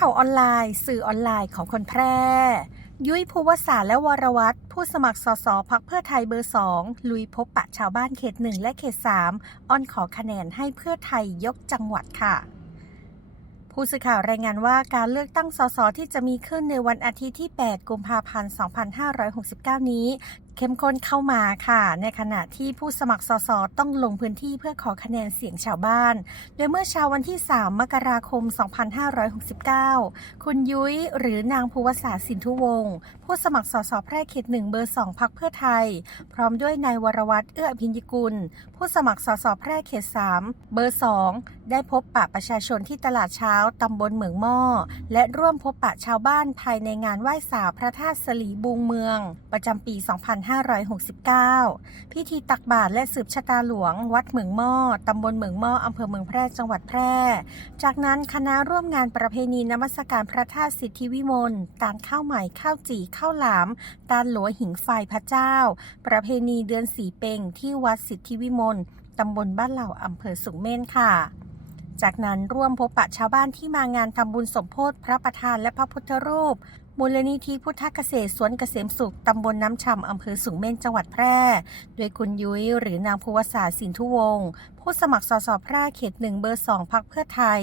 ข่าวออนไลน์ สื่อออนไลน์ของคนแพร่ ยุ้ยภูวศาและวรวัตรผู้สมัครสสพักเพื่อไทยเบอร์สองลุยพบปะชาวบ้านเขตหนึ่งและเขตสามอ้อนขอคะแนนให้เพื่อไทยยกจังหวัดค่ะ ผู้สื่อข่าวรายงานว่าการเลือกตั้งสสที่จะมีขึ้นในวันอาทิตย์ที่ 8 กุมภาพันธ์ 2569 นี้เข้มข้นเข้ามาค่ะ ในขณะที่ผู้สมัครสสต้องลงพื้นที่เพื่อขอคะแนนเสียงชาวบ้าน โดยเมื่อเช้าวันที่ 3 มกราคม 2569 คุณยุ้ยหรือนางภูวศาสินทุวงศ์ผู้สมัครสสแพร่เขตหนึ่งเบอร์2พักเพื่อไทย พร้อมด้วยนายวรวัตรเอื้ออภิญญกุล ผู้สมัครสสแพร่เขต 3 เบอร์ 2 ได้พบปะประชาชนที่ตลาดเช้าตำบลเหมืองหม้อและร่วมพบปะชาวบ้านภายในงานไหว้สาพระธาตุสลีบูงเมือง ประจำปี2569 พิธีตักบาตรและสืบชะตาหลวง วัดเหมืองหม้อตำบลเหมืองหม้ออำเภอเมืองแพร่จังหวัดแพร่ จากนั้นคณะร่วมงานประเพณีนมัสการพระธาตุสิทธิวิมลตานข้าวใหม่ข้าวจี่ข้าวหลาม ตาลหลัวหิงไฟพระเจ้า ประเพณีเดือนสีเปงที่วัดสิทธิวิมลตำบลบ้านเหล่าอำเภอสุงเม่นค่ะจากนั้นร่วมพบปะชาวบ้านที่มางานทำบุญสมโพธิพระประธานและพระพุทธรูป มูลนิธิพุทธเกษตรสวนเกษมสุข ตำบลน้ำชำอำเภอสูงเม่นจังหวัดแพร่ โดยคุณยุ้ยหรือนางภูวศาสสินทุวงศ์ผู้สมัครสสแพร่เขตหนึ่งเบอร์สองพักเพื่อไทย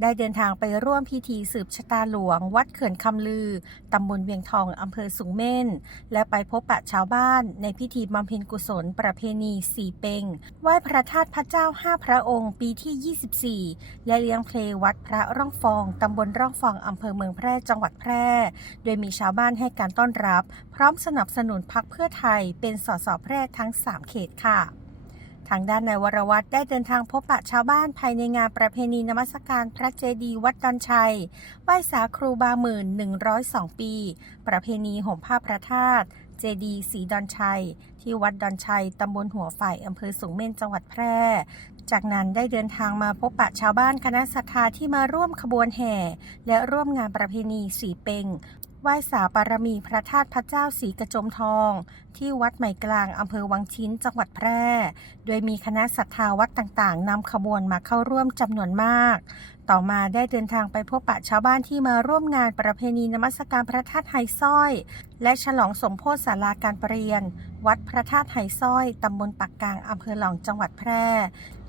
ได้เดินทางไปร่วมพิธีสืบชะตาหลวง วัดเขื่อนคำลือ ตำบลเวียงทองอำเภอสูงเม่น และไปพบปะชาวบ้าน ในพิธีบำเพ็ญกุศล ประเพณีสีเปงไหว้พระธาตุพระเจ้าห้าพระองค์ปีที่ 24 และเลี้ยงเพลงวัดพระร่องฟอง ตำบลร่องฟองอำเภอเมืองแพร่จังหวัดแพร่ โดยมีชาวบ้านให้การต้อนรับ พร้อมสนับสนุนพักเพื่อไทยเป็นสสแพร่ทั้ง 3 เขตค่ะ ทางด้านนายวรวัตรได้เดินทางพบปะชาวบ้านภายในงานประเพณีนมัสการพระเจดีย์วัดดอนชัยไหว้สาครูบาหมื่น102ปี ประเพณีห่มผ้าพระธาตุเจดีย์สีดอนชัย ที่วัดดอนชัย ตำบลหัวฝ่ายอำเภอสูงเม่นจังหวัดแพร่ จากนั้นได้เดินทางมาพบปะชาวบ้านคณะศรัทธาที่มาร่วมขบวนแห่ และร่วมงานประเพณีสีเปง ไหว้สาปารมีพระธาตุพระเจ้าสีกระจมทอง ที่วัดใหม่กลางอำเภอวังชิ้นจังหวัดแพร่ โดยมีคณะศรัทธาวัดต่างๆนำขบวนมาเข้าร่วมจำนวนมาก ต่อมาได้เดินทางไปพบปะชาวบ้านที่มาร่วมงานประเพณีนมัสการพระธาตุไฮสร้อย และฉลองสมโพธิศาลาการประเรียน วัดพระธาตุไฮสร้อยตำบลปักกลางอำเภอหลองจังหวัดแพร่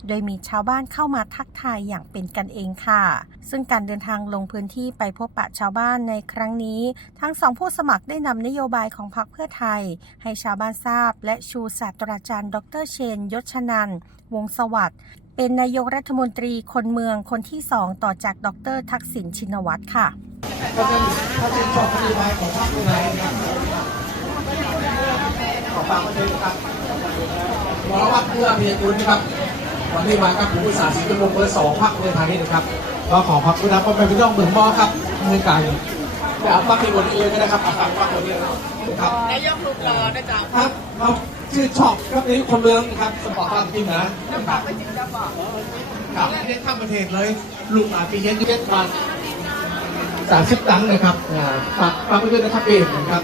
โดยมีชาวบ้านเข้ามาทักทายอย่างเป็นกันเองค่ะ ซึ่งการเดินทางลงพื้นที่ไปพบปะชาวบ้านในครั้งนี้ ทั้งสองผู้สมัครได้นำนโยบายของพรรคเพื่อไทย ให้ชาวบ้านทราบ และชูศาสตราจารย์ ดรเชน ยศชนันวงศสวัสด์เป็นนายกรัฐมนตรีคนเมืองคนที่สองต่อจากดรทักษิณชินวัตรค่ะถ้าเป็นถ้าเป็นชอบนโยบายของพรรคเพื่อไทยนะครับขอฟังมาเลยครับหมอวัดเพื่อเพียรคุนะครับ วันนี้มากับผู้อุตสาหสิงห์วงศ์เบอร์สองพรรคเพื่อไทยนะครับก็ขอขอบคุณนะครับเป็นพี่น้องเมืองหม้อครับเมืองไก่แต่เอาปักในบนนี้เลยก็ได้ครับเอาปักปักบนนี้นะครับนายกรูปรอนะจ๊ะครับครับชื่อชอบครับนี่คนเมืองนะครับสปอร์ตตามจริงนะน้ำปากไม่จริงจะบอกครับเรียนข้ามประเทศเลยลูกหลานปีเย็นเย็นมาสามสิบตังค์นะครับอ่าฝากฝากไปด้วยนะครับเองนะครับ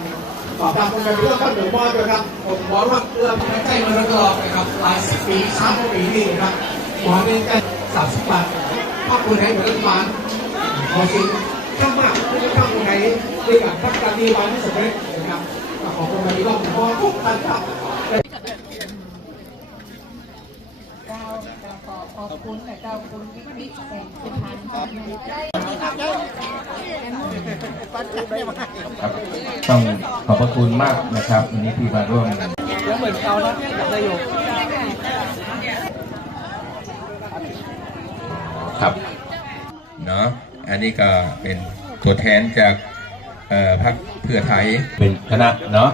ขอฝากคนไปเพื่อข้าวเหนียวบอลด้วยครับผมบอกว่าเอื้อมใกล้มาตลอดนะครับหลายสิบปีช้าปีนี่นะครับหมอเป็นแค่สามสิบบาทภาคคนไหนเหมือนรัฐบาลขอจริงข้ามากที่จะข้ามคนไหนด้วยกับพักการดีบาลที่สุดเลยนะครับขอบคุณไปรอบหมอทุกท่านครับ เจ้าจะ ขอบคุณแต่เจ้าคุณพิพิธแสงสุพรรณได้ครับต้องขอบพระคุณมากนะครับวันนี้ที่มาร่วมเหมือนเก่าแล้วนายกครับเนาะอันนี้ก็เป็นตัวแทนจากพรรคเพื่อไทยเป็นคณะเนาะ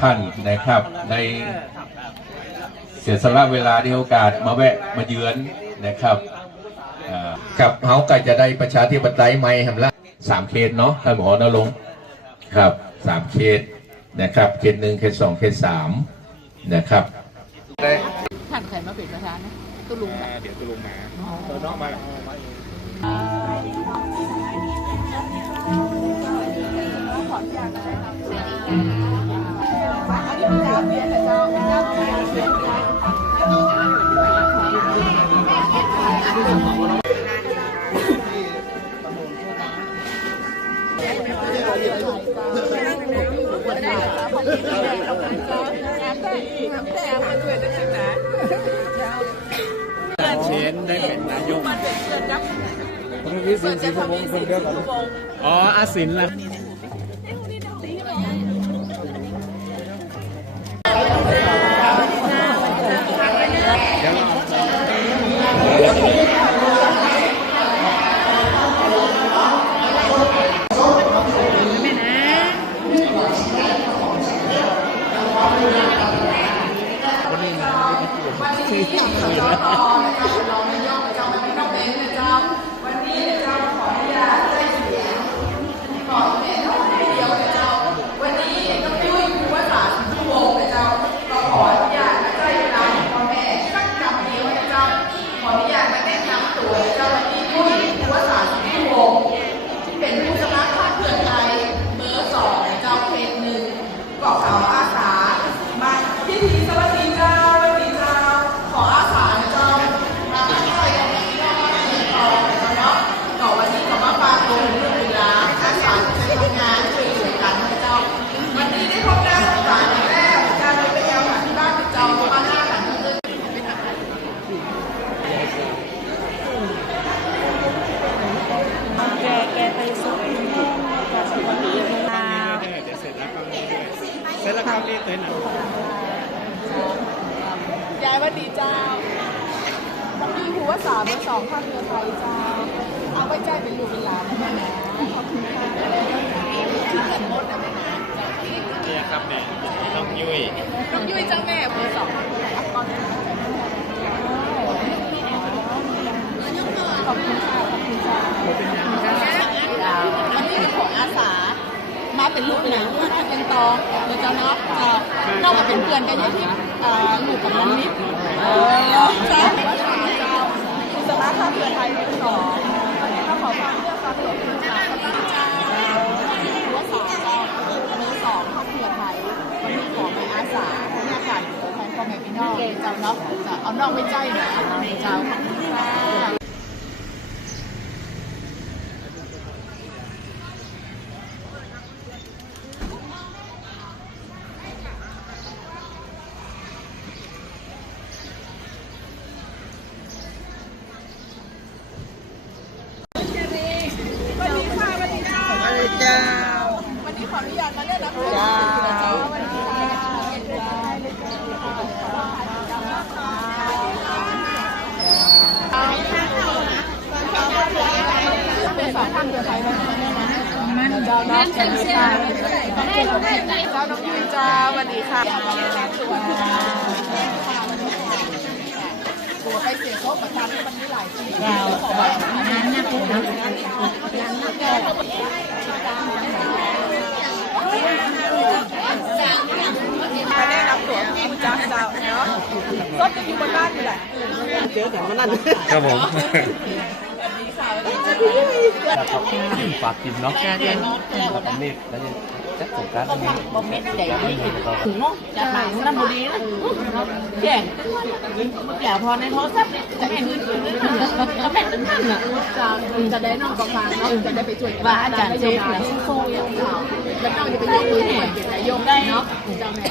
ท่านนะครับใน สียสละเวลาที่โอกาสมาแวะมาเยือนนะครับอ่ากับเขาก็จะได้ประชาธิปไตยใหม่ทำละสามเขตเนาะท่านหมอนรงค์ครับสามเขตนะครับเขตหนึ่งเขตสองเขตสามนะครับท่านใครมาเป็นประธานนะตุลุงนะเดี๋ยวตุลุงมาเออน้องมาแล้วค เชนได้เป็นนายกผมวิสินสิพวงศ์คนเดียวกันอ๋ออาสินละ 营养特别好 น้องยุ้ยเจ้าแม่เบอร์สองข้อไทยอัพก่อนนะขอบคุณค่ะขอบคุณค่ะวันนี้เป็นของอาสา มาเป็นลูกหนลูกเป็นตองเดี๋ยวจะเนาะเรานอกมาเป็นเพื่อนกันอยู่ที่หมู่กับน้องนิด น้องไปใจนะเจ้าขอบคุณค่ะ วันนี้ขออนุญาตมาเล่นรับเจ้าเจ้าวันนี้เป็นสองข้างเรือไทยนะ มันเจ้าน้องเจ้าน้องเจ้าน้องยุ้ยจ้าวันนี้ค่ะตัวไปเสียโต๊ะประจำที่มันมีหลายที่เราขอว่างานนักงานนักงานนักมาได้รับตัวพี่ผู้จ้างเจ้าเนาะรถจะอยู่บนบ้านอยู่แหละครับผม ฝากกินเนาะแล้วก็นี่แล้วจะจัดสงการตรงนี้บ่เม็ดใหญ่ถึงเนาะจะมาน้ำบุรีนะแย่อย่พอในโทรศัพท์จะเห็นก็แม่ นนั่นน่ะจะจะได้นองประฟางเนาจะได้ไปช่วยว่าอาจารย์เจ๊นะโซ่ยังแล้วน้องจะไปยกมือให้เป็นนายกได้เนาะเจ้าแม่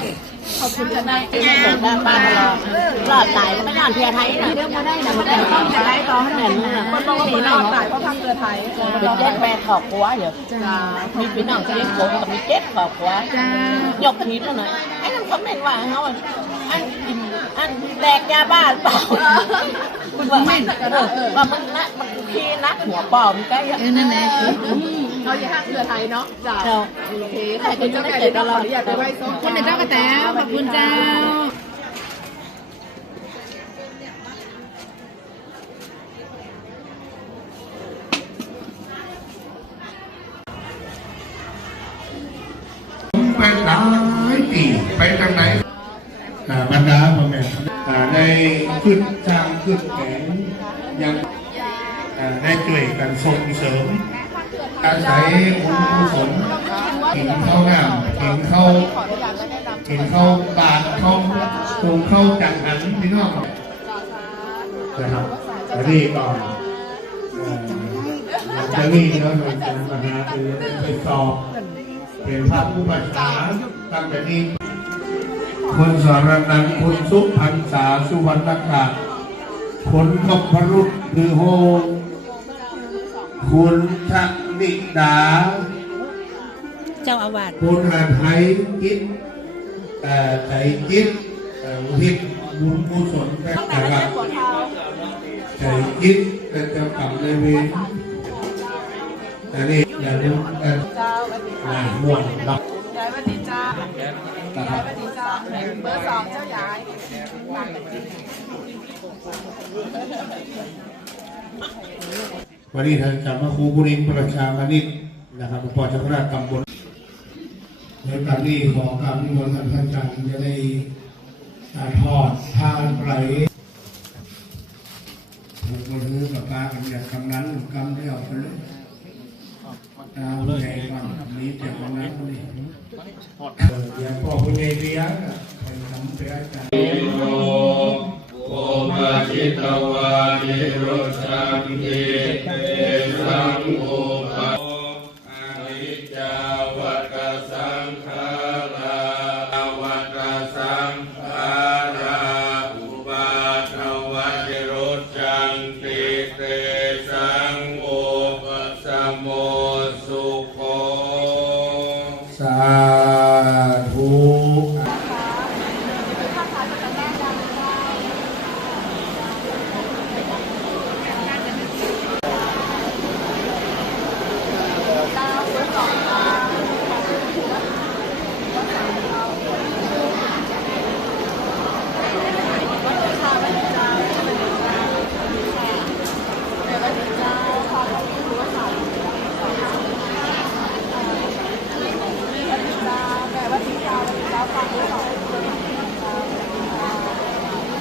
ขอบคุณจะได้ส่งบ้านบ้านรอรอดตายไม่นานเพียไทยนะเรื่องมาได้นะมาได้ต้องจะได้ต่อให้แน่นคนบอกว่าคนรอดตายเพราะพังเรือไทยเป็นเจ็ดแปดขอบหัวเดี๋ยวมีพี่น้องชีวิตผมกับมีเจ็ดขอบหัวยกทีมาหน่อยไอ้นั่นคอมเมนต์ว่าเขาอันกิน อันแดกยาบ้าหรือเปล่าคุณว่าไม่ว่ามันนะมันขี้นักหัวปอมใกล้นั่นแหละเขาอย่าหักเรือไทยเนาะจ้าโอเคขอบคุณเจ้าแม่เดี๋ยวเราอยากไปไหว้ส้มคุณเป็นเจ้ากระแตขอบคุณเจ้าไปหลายปีไปทางไหนบรรดา พ่อแม่อ่าได้ขึ้นทางขึ้นแข็งยังได้ช่วยกันส่งเสริมอาศัยบุญกุศลกินข้าวงามกินข้าวกินข้าวบาทข้าวตูงข้าวจังหันพี่น้องนะครับแล้วนี่ก่อนจะมีเนาะเป็นปัญหาคือไปสอบเป็นพระผู้บัญชาตั้งแต่นี้ไป คุณสรนันท์คุณสุพันษาสุวรรณกาศคุณกบพรุษหรือโฮ คุณชนิดา เจ้าอาวาสคุณอาไทยกิจเอ่อไทยกิจเอ่ออุทิศบุญกุศลแก่นะครับไทยกิจเป็นเจ้ากรรมนายเวรอันนี้อย่าลืมกันเจ้าสวัสดีอ่าค่ะม่วนรับยายสวัสดีจ้า นะครับสวัสดีจ้าเบอร์สองเจ้ายายวันนี้ทางจากพระครูบุรินทร์ประชามานิตนะครับปอจ้าคณะตำบลในการนี้ขอการนิมนต์ท่านอาจารย์จะได้อ่าทอดทานไหลผมก็รู้กับปากันอย่ากกำนั้นกำได้เอาไปเลยตาใหญ่ก่อนนี้จากกำนั้นนี่ คุณยายเลี้ยไปทำไปอาจารย์โอมาจิตวานิโรชังเก